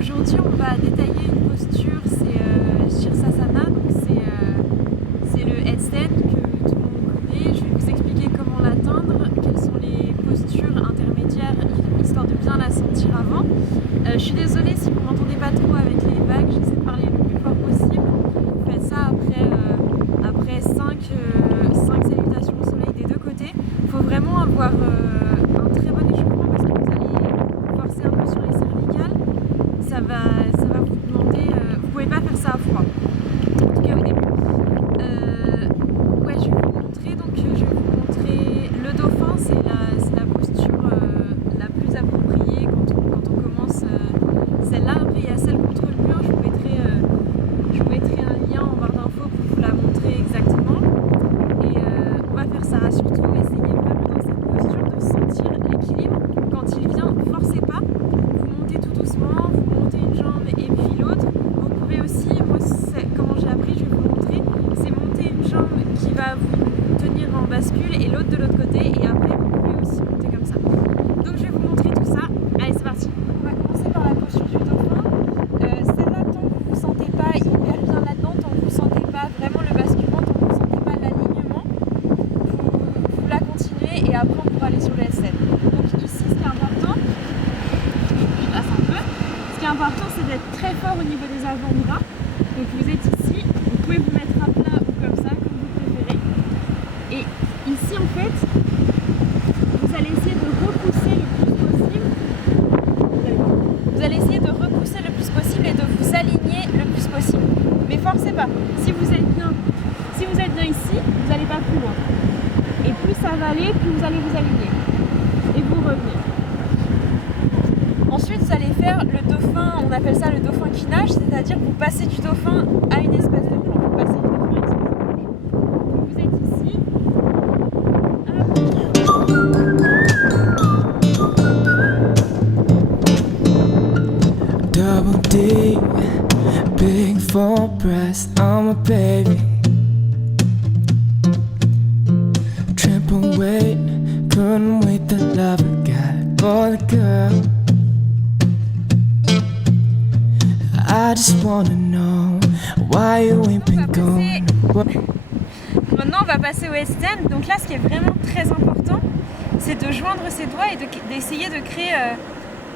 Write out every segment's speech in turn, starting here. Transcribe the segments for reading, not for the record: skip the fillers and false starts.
Aujourd'hui, on va détailler une posture, c'est Shirsasana, donc c'est le headstand que tout le monde connaît. Je vais vous expliquer comment l'atteindre, quelles sont les postures intermédiaires, histoire de bien la sentir avant. Je suis désolée si vous m'entendez pas trop avec les vagues, j'essaie de parler le plus fort possible. Vous faites ça après 5 salutations au soleil des deux côtés. Il faut vraiment avoir un très bon échauffement parce que vous allez forcer un peu sur les cervicales. Ça va vous demander, vous pouvez pas faire ça à froid, en tout cas au début. Ouais, je vais vous montrer le dauphin, c'est la posture la plus appropriée quand on commence celle-là. Après il y a celle contre le mur, je vous mettrai un lien en barre d'infos pour vous la montrer exactement. Et on va faire ça, surtout essayez vraiment dans cette posture de sentir l'équilibre. Quand il vient, forcez pas, vous montez tout doucement, vous montez une jambe et puis l'autre. Vous pouvez aussi, moi comment j'ai appris, je vais vous montrer, c'est monter une jambe qui va vous tenir en bascule et l'autre de l'autre côté, et après vous pouvez aussi monter comme ça. Donc je vais vous montrer tout ça. Allez, c'est parti. On va commencer par la posture du dauphin. Celle-là, tant que vous ne sentez pas hyper bien là-dedans, tant que vous ne sentez pas vraiment le basculement, tant que vous ne sentez pas l'alignement, vous la continuez et après on pourra aller sur le S7. Donc ici, ce qui est important, je passe un peu, ce qui est important c'est d'être très fort au niveau des avant-bras. Donc vous êtes ici, vous pouvez vous mettre à plat ou comme ça, comme vous préférez. Et ici en fait, vous allez essayer de repousser le plus possible. Vous allez essayer de repousser le plus possible et de vous aligner le plus possible. Mais forcez pas. Si vous êtes bien ici, vous n'allez pas plus loin. Et plus ça va aller, plus vous allez vous aligner. Et vous revenez. Ensuite, vous allez faire le dauphin, on appelle ça le dauphin qui nage, c'est-à-dire que vous passez du dauphin à une espèce de planche. Vous passez du dauphin à une espèce de planche. Donc vous êtes ici. Double D, big full breast, I'm a baby. Triple weight, couldn't wait the love I got for the girl. I just wanna know why you ain't been gone. Maintenant, on va passer au headstand. Donc là, ce qui est vraiment très important, c'est de joindre ses doigts et d'essayer de créer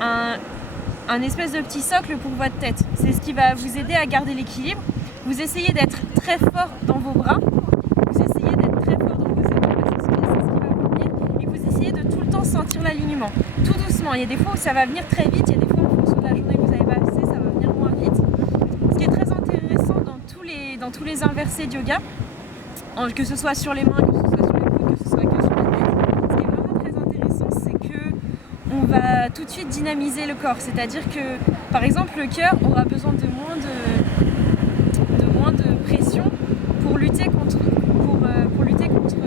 un espèce de petit socle pour votre tête. C'est ce qui va vous aider à garder l'équilibre. Vous essayez d'être très fort dans vos bras, vous essayez d'être très fort dans vos épaules, parce que c'est ce qui va vous venir, et vous essayez de tout le temps sentir l'alignement. Tout doucement. Il y a des fois où ça va venir très vite, il y a des fois en fonction de la journée que vous n'avez pas fait, ça va venir moins vite. Ce qui est très intéressant dans tous les inversés de yoga, que ce soit sur les mains, que ce soit sur les coudes, que ce soit que sur la tête, ce qui est vraiment très intéressant, c'est que on va tout de suite dynamiser le corps. C'est-à-dire que, par exemple, le cœur aura besoin de moins de pression pour lutter contre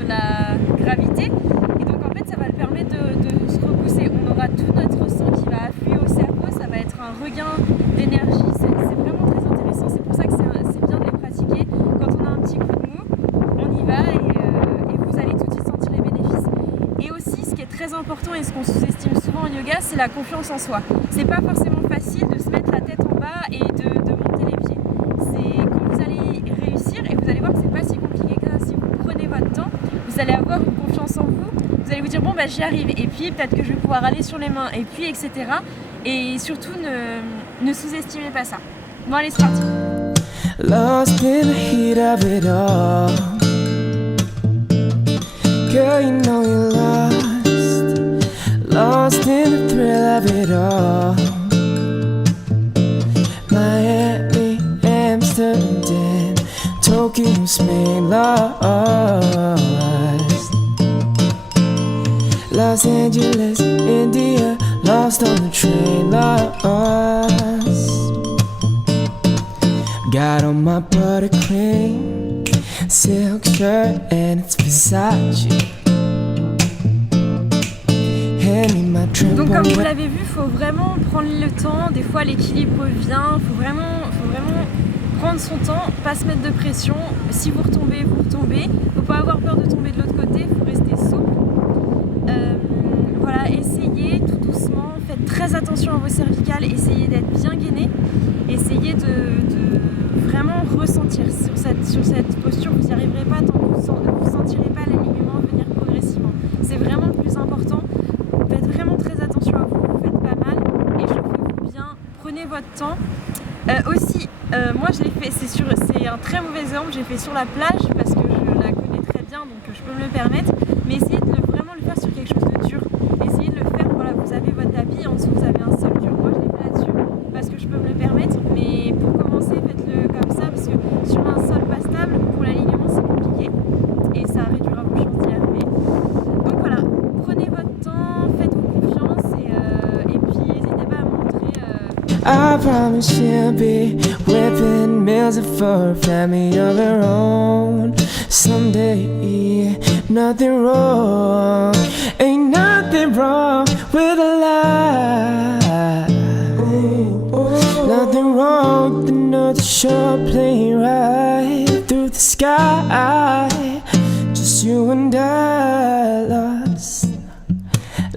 la gravité. Et donc, en fait, ça va le permettre de se repousser. On aura tout notre sang qui va affluer au cerveau. Ça va être un regain d'énergie. C'est vraiment très intéressant. C'est pour ça que c'est bien de les pratiquer. Quand on a un petit coup de mou, on y va et vous allez tout de suite sentir les bénéfices. Et aussi, ce qui est très important et ce qu'on sous-estime souvent en yoga, c'est la confiance en soi. C'est pas forcément facile de se mettre la tête en bas et de monter les pieds. C'est quand vous allez réussir, et vous allez voir que c'est pas si compliqué que ça. Si vous prenez votre temps, vous allez avoir une confiance en vous. Vous allez vous dire bon bah j'y arrive. Et puis peut-être que je vais pouvoir aller sur les mains. Et puis etc. Et surtout ne sous-estimez pas ça. Bon allez c'est parti. Lost in the heat of it all. Girl, you know you're lost in the thrill of it all. Miami, Amsterdam, Tokyo, Spain, lost. Los Angeles, India, lost on the train, lost. Got on my buttercream silk shirt and it's Versace. Donc comme vous l'avez vu, il faut vraiment prendre le temps. Des fois l'équilibre revient, il faut vraiment prendre son temps, pas se mettre de pression. Si vous retombez, vous retombez. Il ne faut pas avoir peur de tomber de l'autre côté, il faut rester souple. Voilà, essayez tout doucement, faites très très attention à vos cervicales, essayez d'être bien gainé, essayez de vraiment ressentir sur cette posture, vous n'y arriverez pas tant que vous ne sentirez pas l'alignement venir progressivement. C'est vraiment le plus important, faites vraiment très attention à vous, vous faites pas mal, échauffez-vous bien, prenez votre temps. Aussi, moi je l'ai fait, c'est un très mauvais exemple, j'ai fait sur la plage parce que je la connais très bien donc je peux me le permettre, mais essayez de vraiment le faire sur quelque chose de dur, essayez de le faire, voilà, vous avez votre tapis, en dessous vous avez un sol dur, moi je l'ai fait là-dessus parce que je peux me le permettre, mais pour commencer faites-le comme ça parce que sur un sol pas stable, pour l'alignement c'est compliqué et ça réduira vos chances d'y arriver. Donc voilà, prenez votre temps, faites-vous confiance et puis n'hésitez pas à montrer I promise she'll be whipping meals for a family of her own someday. Nothing wrong, ain't nothing wrong with a lie. Nothing wrong with another short plane ride through the sky. Just you and I,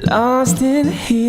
lost in the heat.